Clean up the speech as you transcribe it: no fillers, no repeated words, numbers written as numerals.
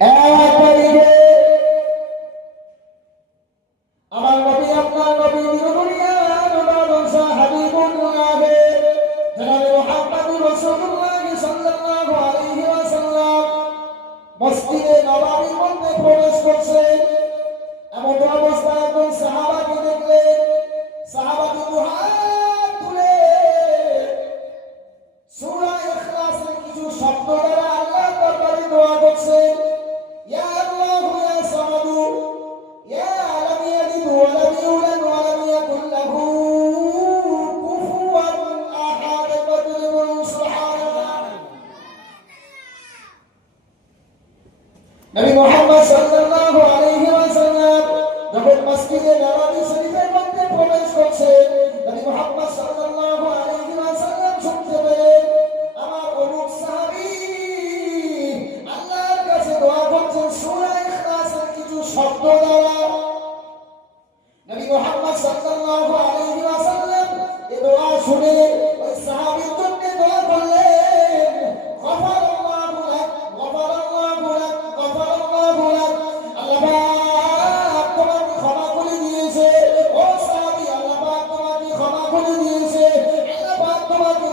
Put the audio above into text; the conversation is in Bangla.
এক তারিখে আমার নবী আপনার নবী দুনিয়া নবী হাবিবুল্লাহ জনাব মুহাম্মদুর রাসূলুল্লাহ সাল্লাল্লাহু আলাইহি ওয়াসাল্লাম মসজিদে নববীর মধ্যে প্রবেশ করছে। এমন অবস্থায় একজন সাহাবাকে দেখলেন, সাহাবাকে দুহাত তুলে সূরা ইখলাসের কিছু শব্দ দ্বারা আল্লাহর দরবারে দোয়া করছে। ইয়া আল্লাহু ইয়া সামাদু ইয়া লাম ইয়ালিদ ওয়া লাম ইউলাদ ওয়া লাম ইয়াকুল লাহু কুফুওয়ান আহাদ। বলুন সুবহানাল্লাহ। নবী মুহাম্মদ সাল্লাল্লাহু আলাইহি ওয়াসাল্লাম যখন মসজিদে নববী শরীফের মধ্যে প্রবেশ করছে, নবী মুহাম্মদ সাল্লাল্লাহু আলাইহি ওয়াসাল্লাম শুনতে পেলেন আমার অমুক সাহাবী আল্লাহর কাছে দোয়া করছেন সূরা ইখলাসের কিছু শব্দ দ্বারা। নবী মুহাম্মদ সাল্লাল্লাহু আলাইহি ওয়াসাল্লাম এই দোয়া শুনে ওই সাহাবীর জন্য দোয়া করলেন, গফারাল্লাহু লাক গফারাল্লাহু লাক গফারাল্লাহু লাক। আল্লাহ পাক তোমাকে ক্ষমা করে দিয়েছে। ও সাহাবী, আল্লাহ পাক তোমাকে ক্ষমা করে দিয়েছে। আল্লাহ পাক তোমাকে